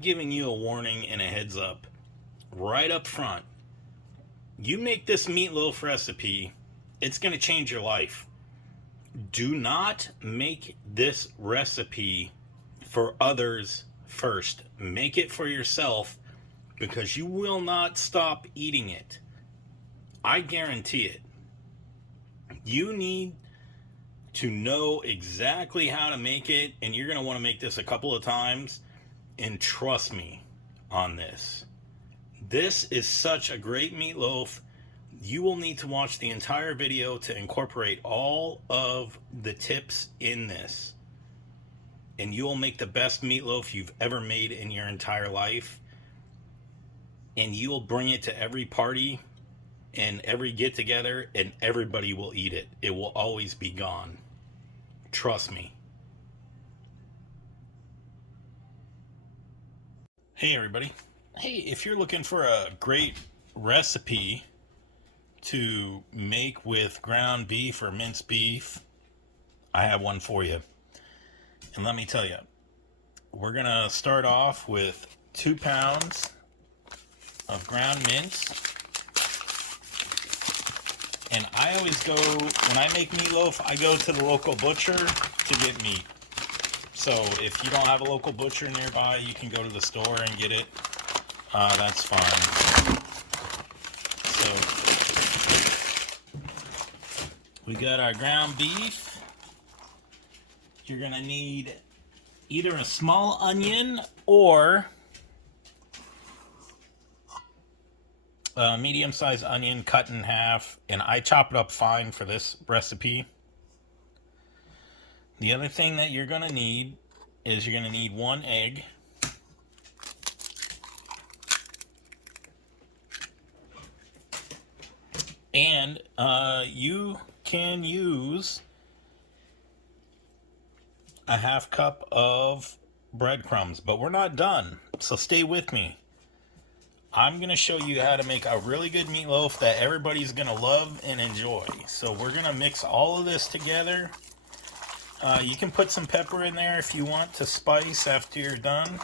giving you a warning and a heads up right up front. You make this meatloaf recipe, it's going to change your life. Do not make this recipe for others first. Make it for yourself, because you will not stop eating it. I guarantee it. You need to know exactly how to make it, and you're going to want to make this a couple of times, and trust me on this. This is such a great meatloaf. You will need to watch the entire video to incorporate all of the tips in this. And you will make the best meatloaf you've ever made in your entire life. And you will bring it to every party and every get together, and everybody will eat it. It will always be gone. Trust me. Hey everybody. Hey, if you're looking for a great recipe to make with ground beef or minced beef, I have one for you. And let me tell you, we're gonna start off with 2 pounds of ground mince. And I always go, when I make meatloaf, I go to the local butcher to get meat. So if you don't have a local butcher nearby, you can go to the store and get it. That's fine. So we got our ground beef. You're gonna need either a small onion or a medium-sized onion cut in half, and I chop it up fine for this recipe. The other thing that you're gonna need is you're gonna need 1 egg. And you can use a 1/2 cup of breadcrumbs, but we're not done, so stay with me. I'm going to show you how to make a really good meatloaf that everybody's going to love and enjoy. So we're going to mix all of this together. You can put some pepper in there if you want to spice after you're done.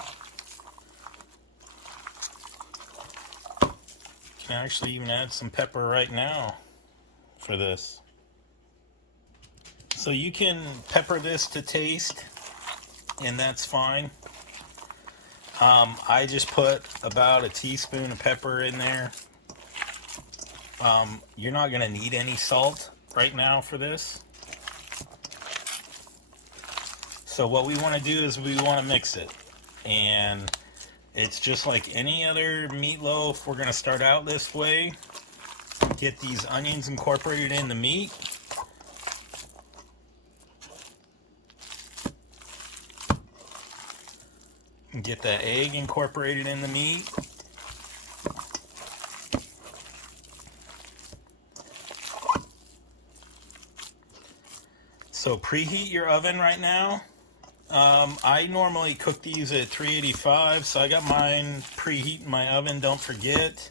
You can actually even add some pepper right now for this. So you can pepper this to taste, and that's fine. I just put about a teaspoon of pepper in there. You're not going to need any salt right now for this. So what we want to do is we want to mix it. And it's just like any other meatloaf. We're going to start out this way. Get these onions incorporated in the meat. Get that egg incorporated in the meat. So preheat your oven right now. I normally cook these at 385, so I got mine preheating my oven, don't forget.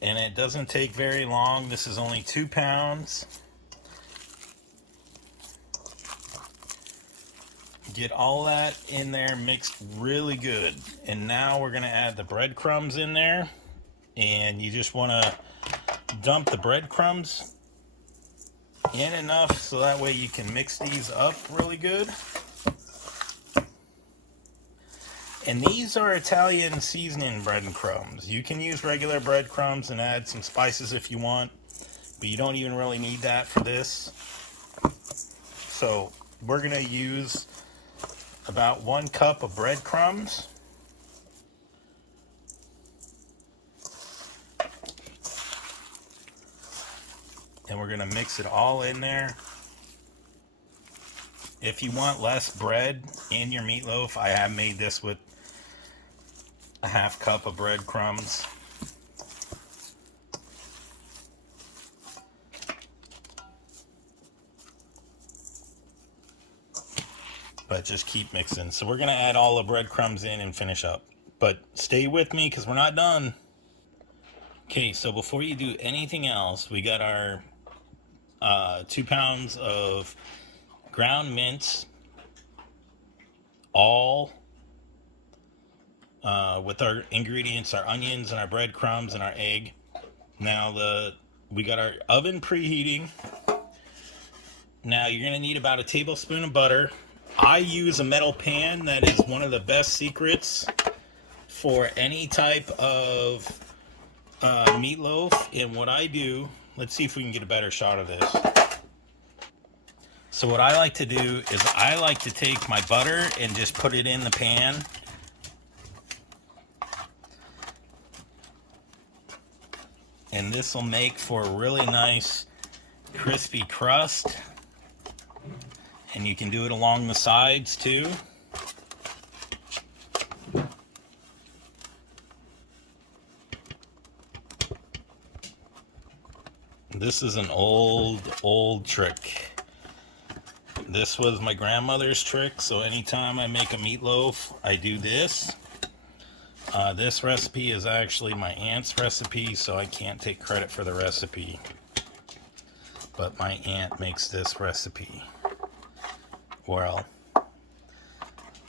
And it doesn't take very long. This is only 2 pounds. Get all that in there mixed really good. And now we're going to add the breadcrumbs in there. And you just want to dump the breadcrumbs in enough so that way you can mix these up really good. And these are Italian seasoning breadcrumbs. You can use regular breadcrumbs and add some spices if you want, but you don't even really need that for this. So we're going to use about 1 cup of breadcrumbs. And we're going to mix it all in there. If you want less bread in your meatloaf, I have made this with a 1/2 cup of breadcrumbs. But just keep mixing. So we're going to add all the breadcrumbs in and finish up. But stay with me because we're not done. Okay, so before you do anything else, we got our 2 pounds of ground mince, all with our ingredients, our onions and our breadcrumbs and our egg. Now we got our oven preheating. Now you're going to need about a tablespoon of butter. I use a metal pan. That is one of the best secrets for any type of meatloaf. And what I do, let's see if we can get a better shot of this. So what I like to do is I like to take my butter and just put it in the pan. And this will make for a really nice crispy crust. And you can do it along the sides too. This is an old trick. This was my grandmother's trick, so anytime I make a meatloaf, I do this. This recipe is actually my aunt's recipe, so I can't take credit for the recipe. But my aunt makes this recipe. Well,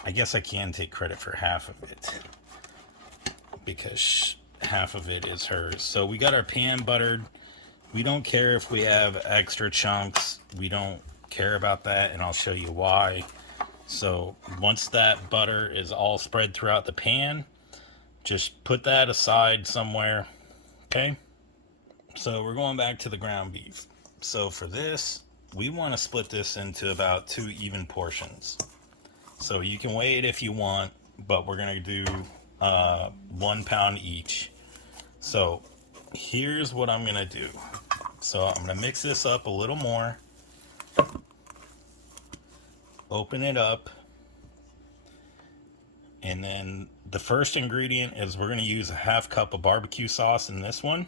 I guess I can take credit for half of it, because half of it is hers. So we got our pan buttered. We don't care if we have extra chunks. We don't care about that, and I'll show you why. So once that butter is all spread throughout the pan, just put that aside somewhere. Okay? So we're going back to the ground beef. So for this, we want to split this into about 2 even portions. So you can weigh it if you want, but we're going to do 1 pound each. So here's what I'm going to do. So I'm going to mix this up a little more. Open it up. And then the first ingredient is we're going to use a 1/2 cup of barbecue sauce in this one.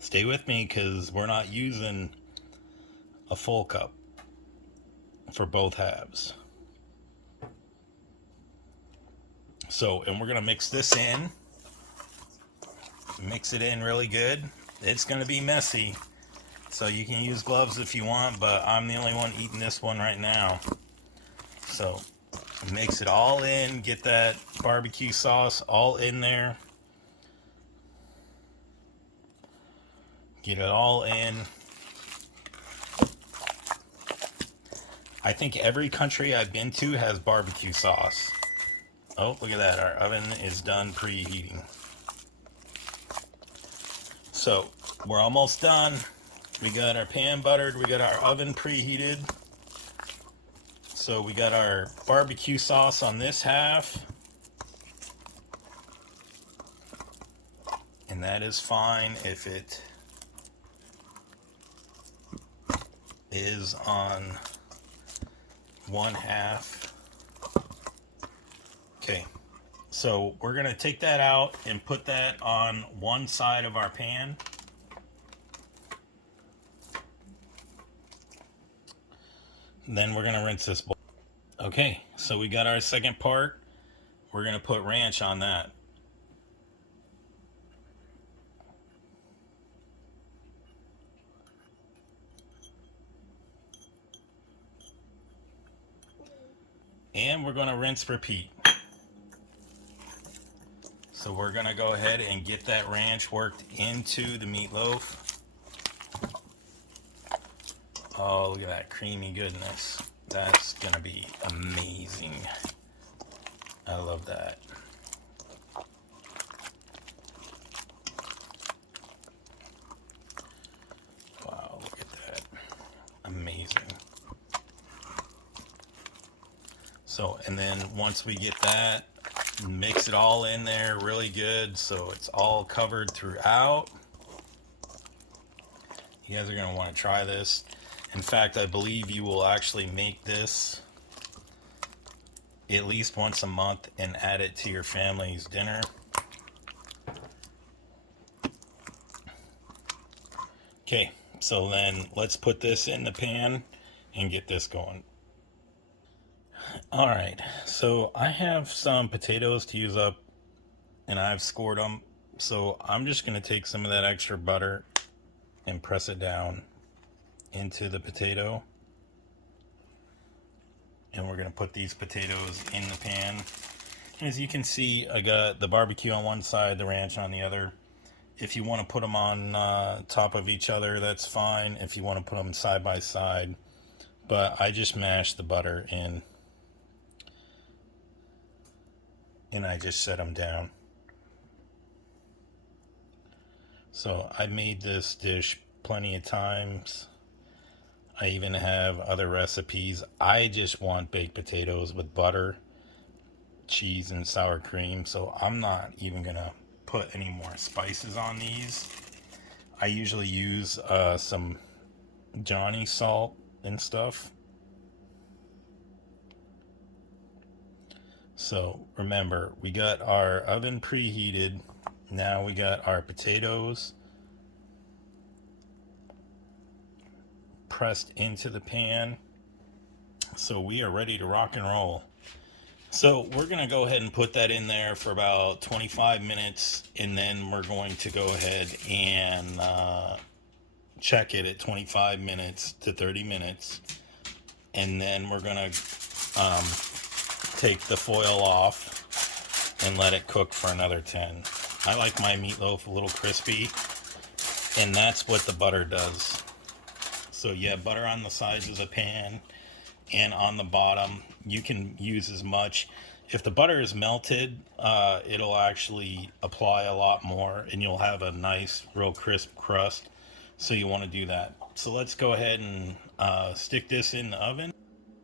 Stay with me because we're not using a full cup for both halves. So, and we're going to mix this in. Mix it in really good. It's going to be messy, so you can use gloves if you want, but I'm the only one eating this one right now. So mix it all in, get that barbecue sauce all in there. Get it all in. I think every country I've been to has barbecue sauce. Oh, look at that. Our oven is done preheating. So we're almost done. We got our pan buttered. We got our oven preheated. So we got our barbecue sauce on this half. And that is fine if it is on one half. Okay, so we're gonna take that out and put that on one side of our pan. Then we're gonna rinse this bowl. Okay, so we got our second part. We're gonna put ranch on that. And we're gonna rinse repeat. So we're gonna go ahead and get that ranch worked into the meatloaf. Oh, look at that creamy goodness. That's gonna be amazing. I love that. Wow, look at that. Amazing. So, and then once we get that, mix it all in there really good so it's all covered throughout. You guys are going to want to try this. In fact, I believe you will actually make this at least once a month and add it to your family's dinner. Okay, so then let's put this in the pan and get this going. All right, so I have some potatoes to use up and I've scored them. So I'm just going to take some of that extra butter and press it down into the potato. And we're going to put these potatoes in the pan. As you can see, I got the barbecue on one side, the ranch on the other. If you want to put them on top of each other, that's fine. If you want to put them side by side. But I just mashed the butter in. And I just set them down. So I made this dish plenty of times. I even have other recipes. I just want baked potatoes with butter, cheese, and sour cream. So I'm not even going to put any more spices on these. I usually use some Johnny salt and stuff. So remember, we got our oven preheated. Now we got our potatoes pressed into the pan. So we are ready to rock and roll. So we're going to go ahead and put that in there for about 25 minutes. And then we're going to go ahead and check it at 25 minutes to 30 minutes. And then we're going to take the foil off and let it cook for another 10. I like my meatloaf a little crispy, and that's what the butter does. So yeah, butter on the sides of the pan and on the bottom. You can use as much. If the butter is melted, it'll actually apply a lot more, and you'll have a nice, real crisp crust. So you want to do that. So let's go ahead and stick this in the oven.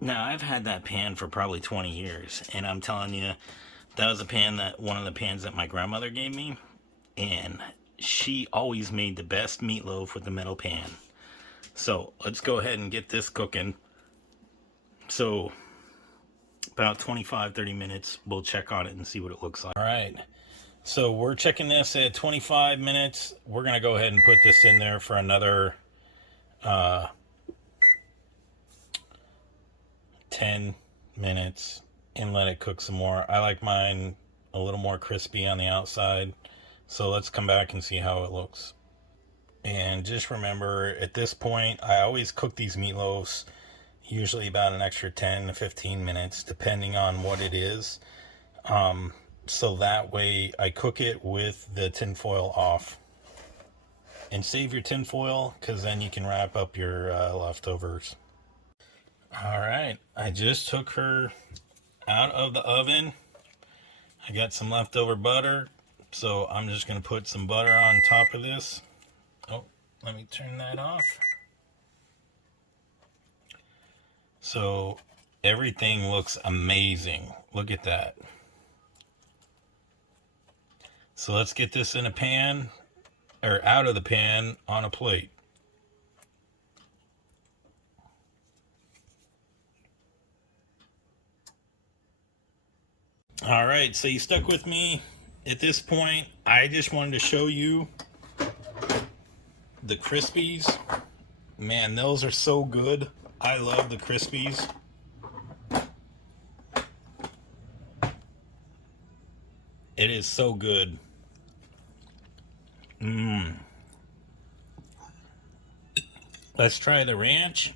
Now, I've had that pan for probably 20 years, and I'm telling you, that was one of the pans that my grandmother gave me, and she always made the best meatloaf with the metal pan. So let's go ahead and get this cooking. So about 25-30 minutes, we'll check on it and see what it looks like. All right, so we're checking this at 25 minutes. We're gonna go ahead and put this in there for another 10 minutes and let it cook some more. I like mine a little more crispy on the outside. So let's come back and see how it looks. And just remember, at this point, I always cook these meatloafs usually about an extra 10 to 15 minutes, depending on what it is. So that way I cook it with the tin foil off. And save your tin foil, because then you can wrap up your leftovers. All right, I just took her out of the oven. I got some leftover butter, so I'm just going to put some butter on top of this. Oh, let me turn that off. So everything looks amazing. Look at that. So let's get this in a pan, or out of the pan on a plate. All right, so you stuck with me at this point. I just wanted to show you the Crispies. Man, those are so good. I love the Crispies. It is so good. Let's try the ranch.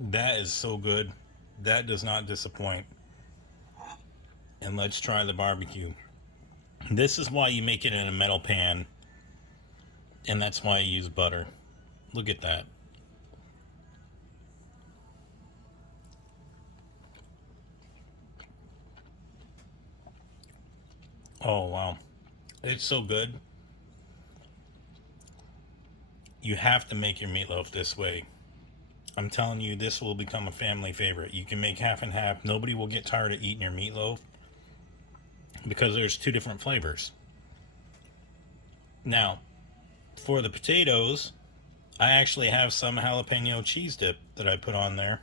That is so good. That does not disappoint. And let's try the barbecue. This is why you make it in a metal pan. And that's why I use butter. Look at that. Oh, wow. It's so good. You have to make your meatloaf this way. I'm telling you, this will become a family favorite. You can make half and half. Nobody will get tired of eating your meatloaf because there's two different flavors. Now, for the potatoes, I actually have some jalapeno cheese dip that I put on there.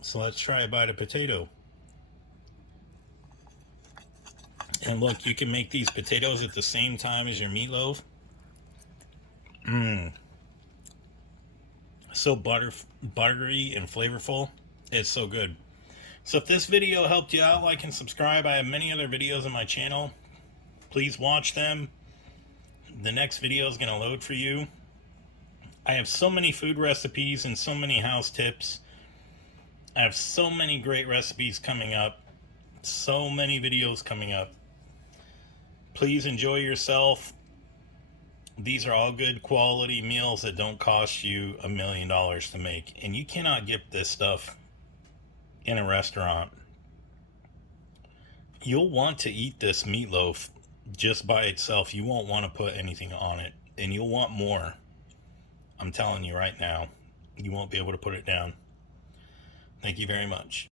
So let's try a bite of potato. And look, you can make these potatoes at the same time as your meatloaf. So buttery and flavorful. It's so good. So if this video helped you out, like and subscribe. I have many other videos on my channel. Please watch them. The next video is going to load for you. I have so many food recipes and so many house tips. I have so many great recipes coming up, so many videos coming up. Please enjoy yourself. These are all good quality meals that don't cost you $1 million to make. And you cannot get this stuff in a restaurant. You'll want to eat this meatloaf just by itself. You won't want to put anything on it. And you'll want more. I'm telling you right now. You won't be able to put it down. Thank you very much.